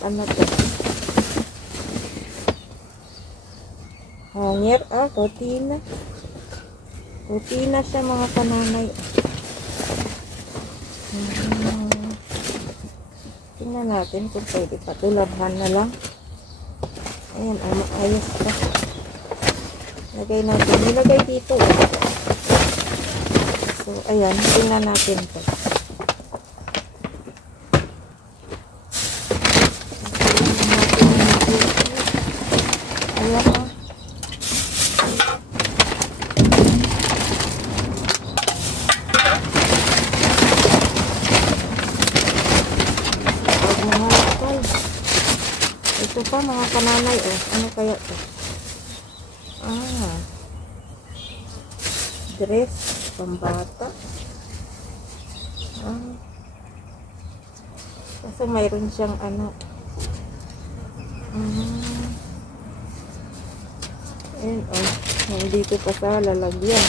Ano to? Hanger, kutina. Kutina siya mga kananay. Tingnan natin kung pwede patulabhan na lang. Ayan, ayos pa. Lagay natin. Nilagay dito. So, ayan. Tingnan natin to. Ayan o. Ito pa mga kananay ano kaya to? Dress pambata. Kasi mayroon siyang ano. Ayan nandito pa sa lalagyan.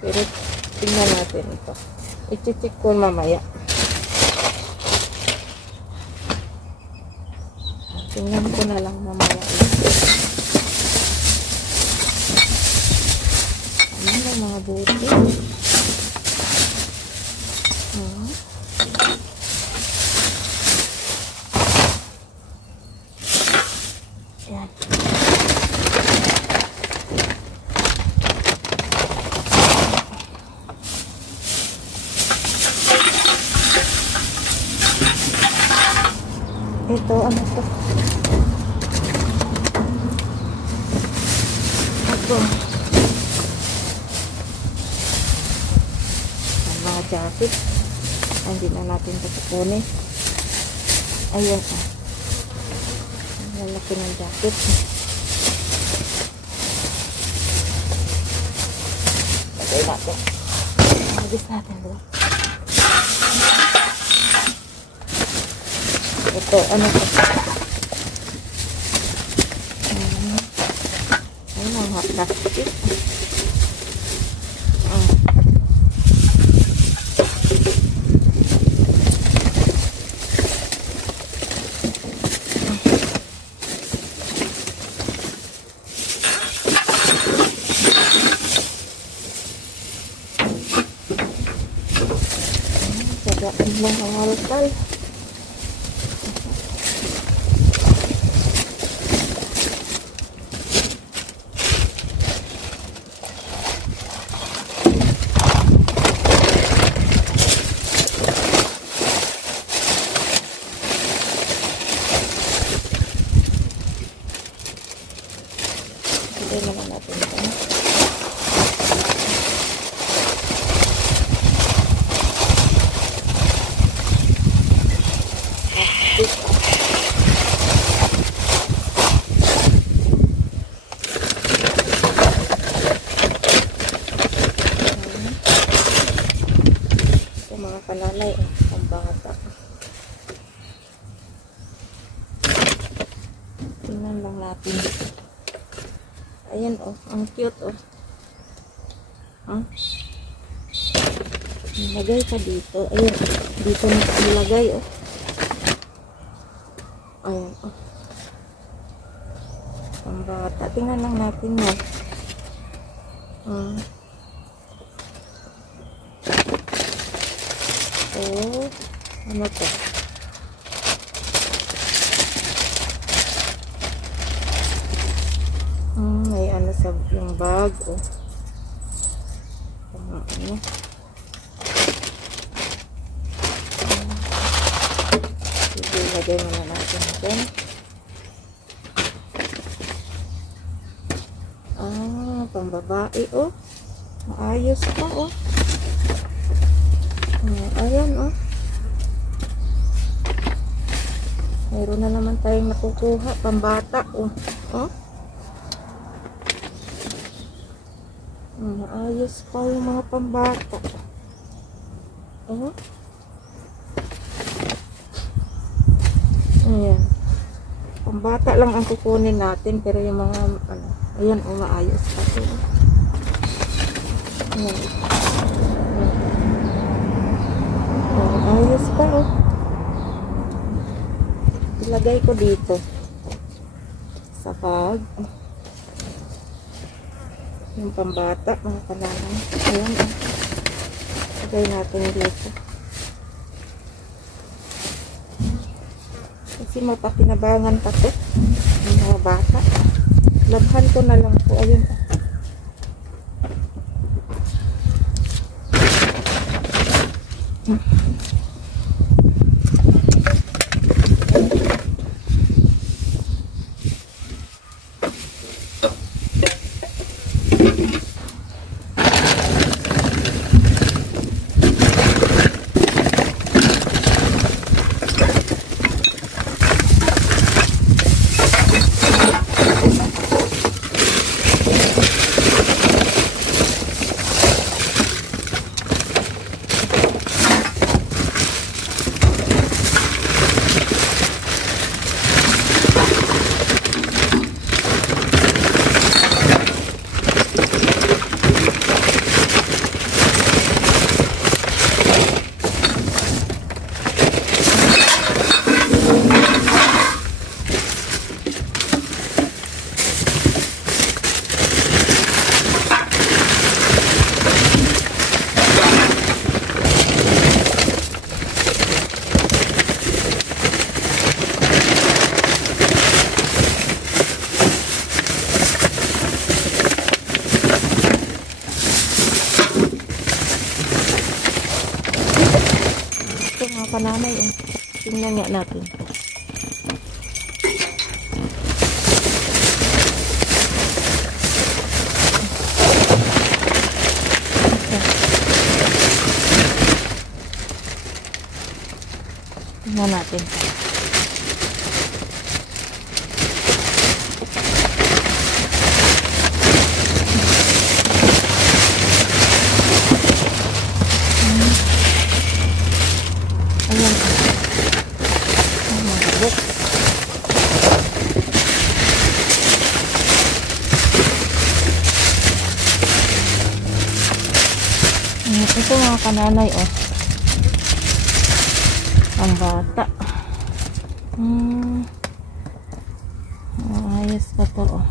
Pero tingnan natin ito. I-check ko mamaya. Tingnan ko na lang mamaya. Ano na mga buti? Yan. Ito, ano to? Ang mga jacket. Hindi na natin ito kukunin. Ayan ang lalaki ng jacket. Lagay natin. Magis natin doon. Ito, ano to? Ayun ang hot plastic. Sagain lang ang halkal. Hindi naman natin ito. Ito mga kananay, ang bata. Tingnan lang natin. Ayan ang cute Nilagay ka dito. Ayan, dito na nilagay Ayan ang bata. Tingnan lang natin yan. Ano to? May ano sa yung bag ano. Sige, lagay muna natin dyan. Pambabae maayos pa ayan mayroon na naman tayong nakukuha pambata maayos pa yung mga pambata ayan pambata lang ang kukunin natin pero yung mga ayan maayos pa ayan ayos pa Ilagay ko dito sa bag. Yung pambata, mga kalaman. Ayan, ilagay natin dito. Kasi mapakinabangan pa to. Yung mga bata. Labhan ko na lang po. Ayun. Mga panamay, tingnan nga natin. Tingnan natin. Ayan. Malabot. Ito mga kananay, oh. Ang bata. Ayos pa to, oh.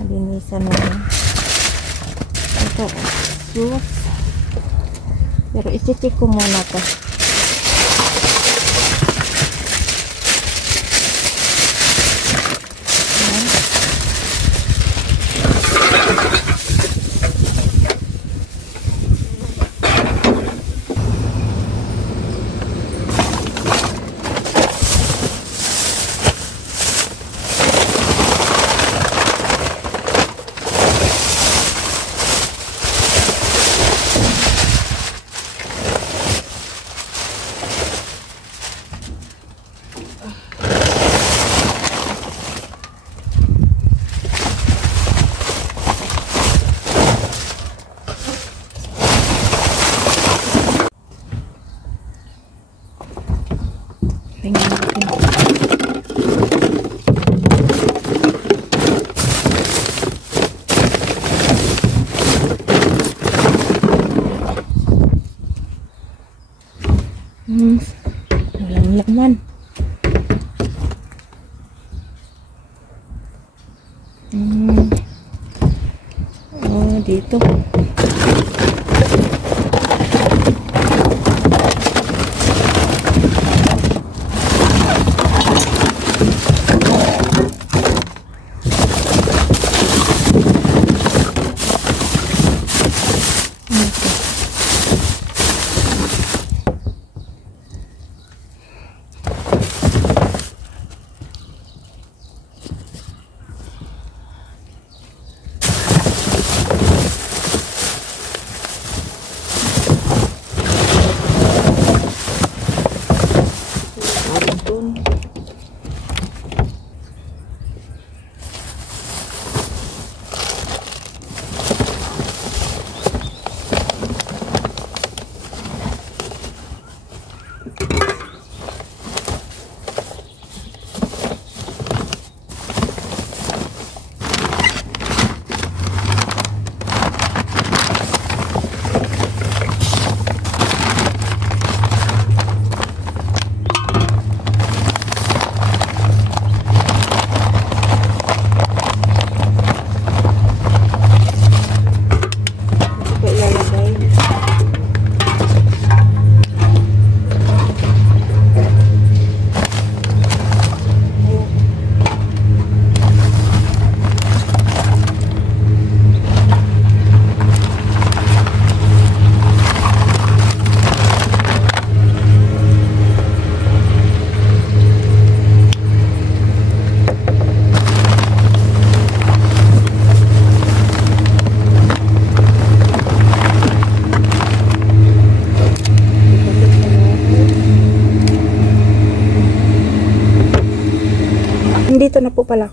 Alinisan na yun. Ito, oh. Shoes. Pero iti-check ko muna to. Tingnan natin. Walang laman. Oh, dito.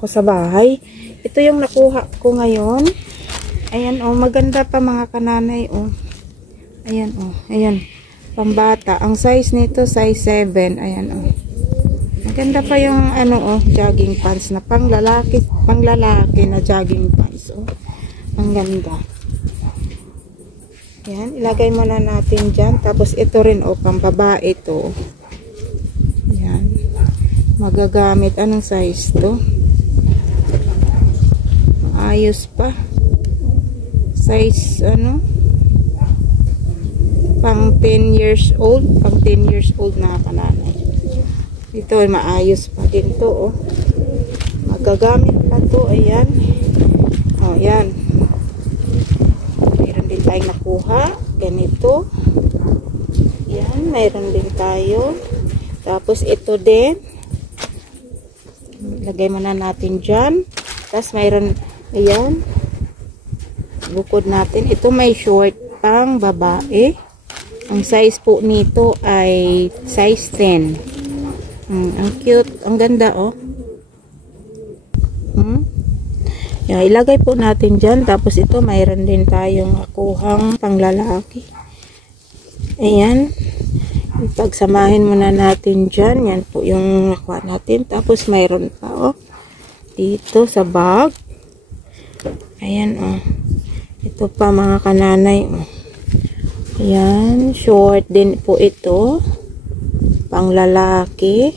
sa bahay. Ito yung nakuha ko ngayon. Ayan oh, maganda pa mga kananay oh. Ayan oh, ayan. Pambata. Ang size nito size 7. Ayan oh. Maganda pa yung ano oh, jogging pants na panglalaki na jogging pants oh. Ang ganda. Ayan, ilagay muna natin dyan. Tapos ito rin oh, pambabae to. Ayan. Magagamit. Anong size to? Maayos pa. Size ano? Pang 10 years old. Pang 10 years old na kananay. Ito ay maayos pa din to oh. Magagamit pa to. Ayan. Oh, ayan. Mayroon din tayong nakuha. Ganito. Ayan. Mayroon din tayo. Tapos ito din. Lagay muna natin dyan. Tapos mayroon, ayan. Bukod natin. Ito may short pang babae. Ang size po nito ay size 10. Ang cute. Ang ganda oh. Yan, ilagay po natin dyan. Tapos ito mayroon din tayong nakuhang panglalaki. Ayan. Pagsamahin muna natin dyan. Yan po yung nakuha natin. Tapos mayroon pa oh. Dito sa bag. Ayan oh. Ito pa mga kananay oh. Ayan. Short din po ito. Panglalaki.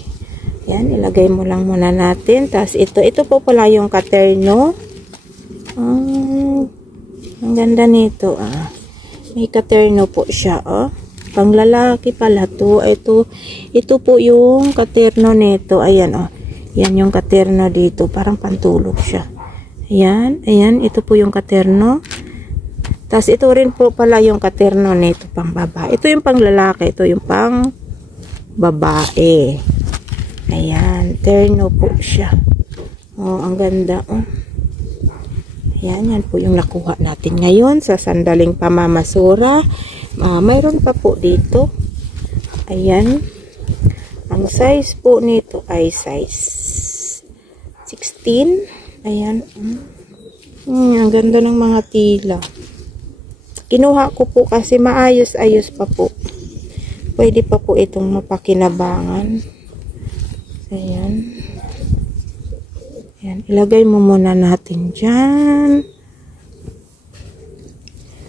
Ayan. Ilagay mo lang muna natin. Tapos ito po pala yung katerno. Ang ganda nito ah. May katerno po siya oh. Panglalaki pala to. Ito po yung katerno nito. Ayan oh. Yan yung katerno dito. Parang pantulog siya. Ayan. Ayan. Ito po yung katerno. Tapos ito rin po pala yung katerno nito pang babae. Ito yung panglalaki. Ito yung pang babae. Ayan. Terno po siya. Oh, ang ganda oh. Ayan. Yan po yung nakuha natin ngayon sa sandaling pamamasura. Mayroon pa po dito. Ayan. Ang size po nito ay size 16. Ayan. Ang ganda ng mga tila. Kinuha ko po kasi maayos-ayos pa po. Pwede pa po itong mapakinabangan. Ayan. Ayan. Ilagay mo muna natin dyan.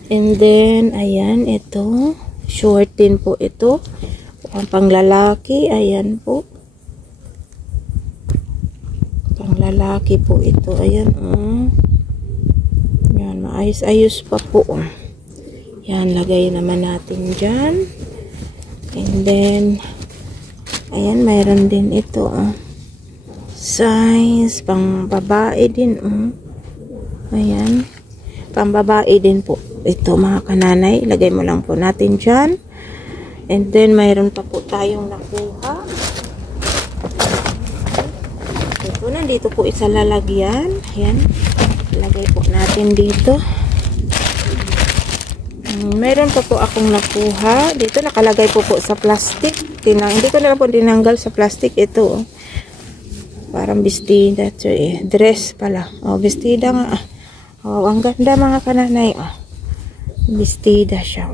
And then, ayan, ito. Short din po ito. Ang panglalaki, ayan po. Panglalaki po ito. Ayan, Ayan, maayos-ayos pa po. Ayan, lagay naman natin dyan. And then, ayan, mayroon din ito. Size, pang babae din. Ayan. Pang babae din po. Ito mga kananay. Lagay mo lang po natin dyan. And then, mayroon pa po tayong nakuha. Ito, nandito po isa lalagyan. Ayan. Lagay po natin dito. Mayroon pa po akong nakuha. Dito nakalagay po sa plastic. Hindi ko na lang po tinanggal sa plastic. Ito. Parang bestida. Ito dress pala. Bestida nga. Ang ganda mga kananay. Bestida siya.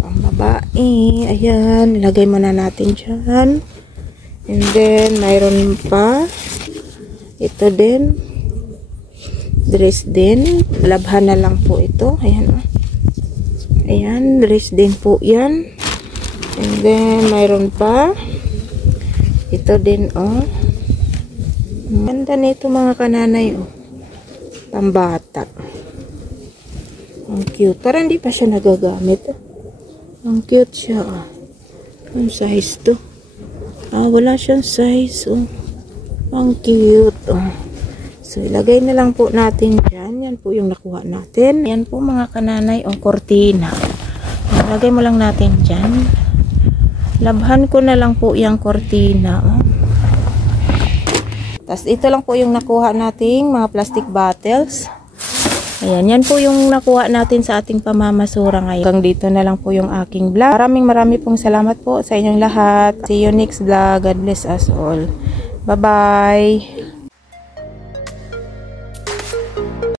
Ang babae. Ayan. Lagay muna natin dyan. And then, mayroon pa. Ito din. Dress din. Labhan na lang po ito. Ayan. Ayan. Dress din po yan. And then, mayroon pa. Ito din, Ganda nito mga kananay, Pambata. Ang cute. Parang hindi pa siya nagagamit. Ang cute siya, Ang size to. Wala siyang size, Ang cute, So, ilagay na lang po natin dyan. Yan po yung nakuha natin. Yan po mga kananay, kortina. Ilagay mo lang natin dyan. Labhan ko na lang po yung kortina, Tapos, ito lang po yung nakuha nating mga plastic bottles. Ayan, yan po yung nakuha natin sa ating pamamasura ngayon. Hanggang dito na lang po yung aking vlog. Maraming pong salamat po sa inyong lahat. See you next vlog. God bless us all. Bye-bye!